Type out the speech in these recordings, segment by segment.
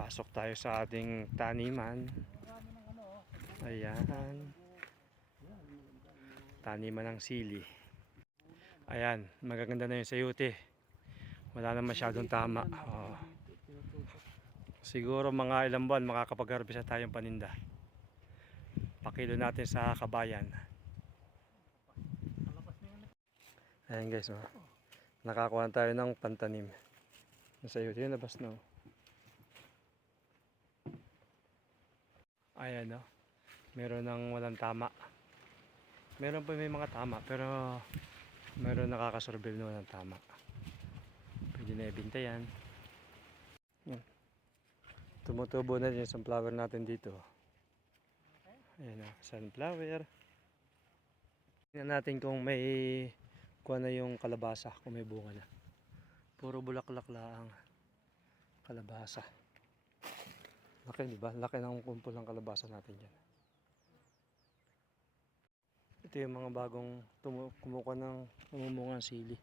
Pasok tayo sa ating taniman. Ayan. Taniman ng sili. Ayan, magaganda na yung sayuti. Wala na masyadong tama. Oo. Siguro mga ilang buwan makakapag-harvest na tayong paninda. Pakilo natin sa kabayan. Ayan guys, oh. nakakuha na tayo ng pantanim. Nasa iyo, yun labas na. oh. Ayan oh. Meron ng walang tama. Meron pa may mga tama, pero meron nakakasurvive na walang tama. Pwede na ibinta yan. Yan. Tumutubo na yung sunflower natin dito. Ayan oh, sunflower. Tingnan natin kung may kuha na yung kalabasa, kung may bunga na. Puro bulaklak lang kalabasa. Laki, di ba? Laki ng kumpol ng kalabasa natin dyan. Ito yung mga bagong kumukuha ng namumungang sili.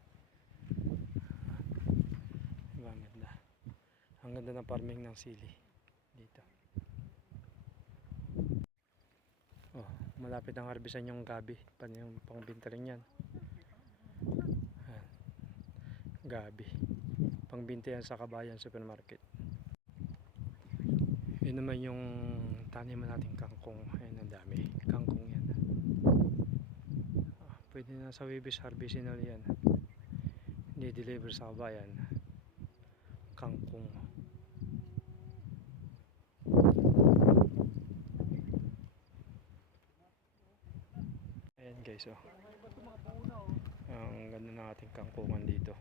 Diba, ang ganda. Ang ganda ng farming ng sili dito. Oh, malapit ang harbisan yung gabi. Pan yung pangbinta yan. Gabi. Pangbinta yan sa Kabayan Supermarket. Yun naman yung taniman nating kangkong. Ayan, ang dami. Kangkong yan. Ah, pwede na sa Wibis harvestin na yan. Hindi deliver sa Kabayan. Kangkong. Ayan guys, oh. Ang ganda ng ating kangkungan dito.